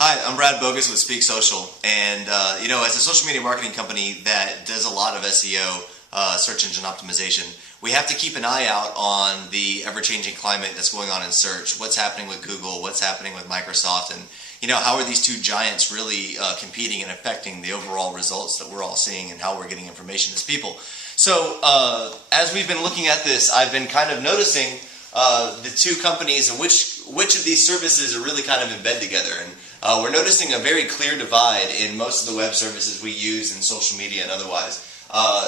Hi, I'm Brad Bogus with Speak Social, and as a social media marketing company that does a lot of SEO, search engine optimization, we have to keep an eye out on the ever-changing climate that's going on in search. What's happening with Google? What's happening with Microsoft? And how are these two giants really competing and affecting the overall results that we're all seeing and how we're getting information as people? So as we've been looking at this, I've been kind of noticing the two companies and which of these services are really kind of in bed together. And we're noticing a very clear divide in most of the web services we use in social media and otherwise.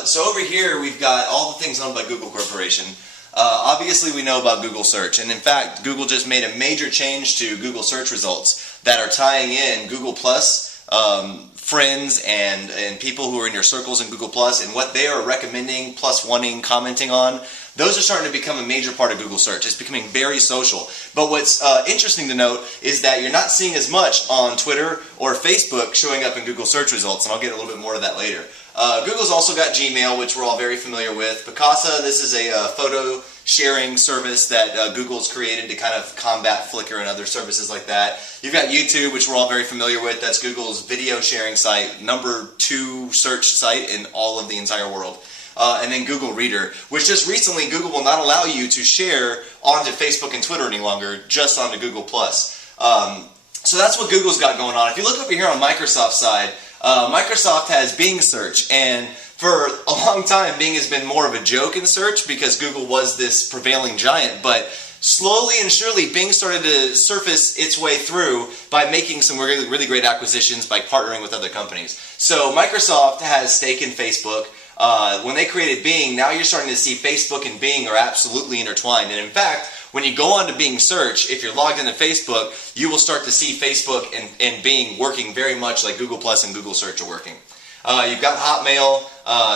So over here we've got all the things owned by Google Corporation. Obviously we know about Google Search, and in fact Google just made a major change to Google Search results that are tying in Google Plus friends and people who are in your circles in Google Plus and what they are recommending, plus wanting, commenting on. Those are starting to become a major part of Google Search. It's becoming very social. But what's interesting to note is that you're not seeing as much on Twitter or Facebook showing up in Google Search results, and I'll get a little bit more of that later. Google's also got Gmail, which we're all very familiar with. Picasa, this is a photo sharing service that Google's created to kind of combat Flickr and other services like that. You've got YouTube, which we're all very familiar with. That's Google's video sharing site, #2 search site in all of the entire world. And then Google Reader, which just recently Google will not allow you to share onto Facebook and Twitter any longer, just onto Google+. So that's what Google's got going on. If you look over here on Microsoft's side, Microsoft has Bing Search, and for a long time Bing has been more of a joke in search because Google was this prevailing giant, but slowly and surely Bing started to surface its way through by making some really great acquisitions by partnering with other companies. So Microsoft has stake in Facebook. When they created Bing, now you're starting to see Facebook and Bing are absolutely intertwined. And in fact, when you go on to Bing Search, if you're logged into Facebook, you will start to see Facebook and Bing working very much like Google Plus and Google Search are working. You've got Hotmail,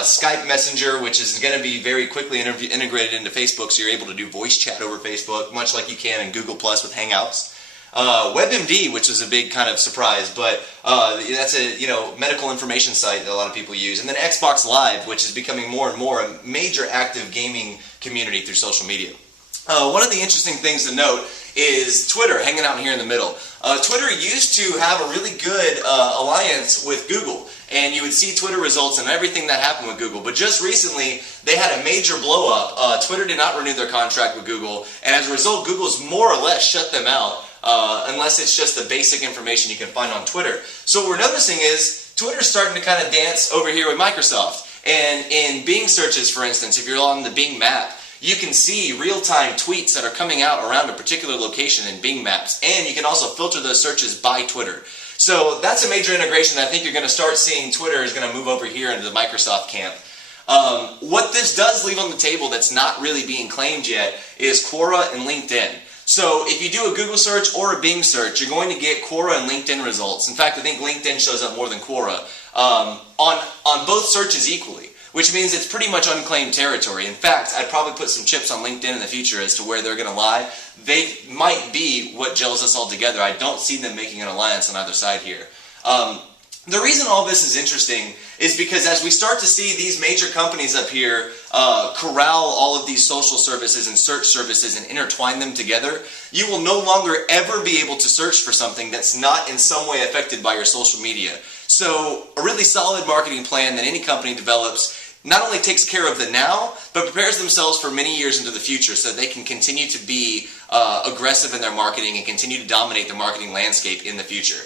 Skype Messenger, which is going to be very quickly integrated into Facebook, so you're able to do voice chat over Facebook, much like you can in Google Plus with Hangouts. WebMD, which is a big kind of surprise, but that's a medical information site that a lot of people use. And then Xbox Live, which is becoming more and more a major active gaming community through social media. One of the interesting things to note is Twitter, hanging out here in the middle. Twitter used to have a really good alliance with Google, and you would see Twitter results and everything that happened with Google. But just recently, they had a major blow up. Twitter did not renew their contract with Google, and as a result, Google's more or less shut them out. Unless it's just the basic information you can find on Twitter. So what we're noticing is Twitter's starting to kind of dance over here with Microsoft. And in Bing searches, for instance, if you're on the Bing map, you can see real-time tweets that are coming out around a particular location in Bing Maps. And you can also filter those searches by Twitter. So that's a major integration. I think you're going to start seeing Twitter is going to move over here into the Microsoft camp. What this does leave on the table that's not really being claimed yet is Quora and LinkedIn. So if you do a Google search or a Bing search, you're going to get Quora and LinkedIn results. In fact, I think LinkedIn shows up more than Quora on both searches equally, which means it's pretty much unclaimed territory. In fact, I'd probably put some chips on LinkedIn in the future as to where they're going to lie. They might be what gels us all together. I don't see them making an alliance on either side here. The reason all this is interesting is because as we start to see these major companies up here corral all of these social services and search services and intertwine them together, you will no longer ever be able to search for something that's not in some way affected by your social media. So a really solid marketing plan that any company develops not only takes care of the now, but prepares themselves for many years into the future so that they can continue to be aggressive in their marketing and continue to dominate the marketing landscape in the future.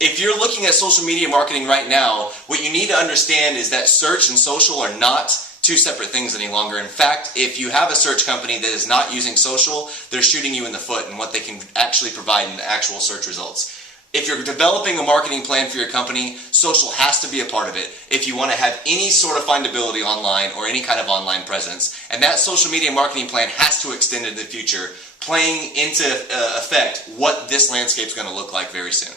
If you're looking at social media marketing right now, what you need to understand is that search and social are not two separate things any longer. In fact, if you have a search company that is not using social, they're shooting you in the foot in what they can actually provide in the actual search results. If you're developing a marketing plan for your company, social has to be a part of it if you want to have any sort of findability online or any kind of online presence. And that social media marketing plan has to extend into the future, playing into effect what this landscape is going to look like very soon.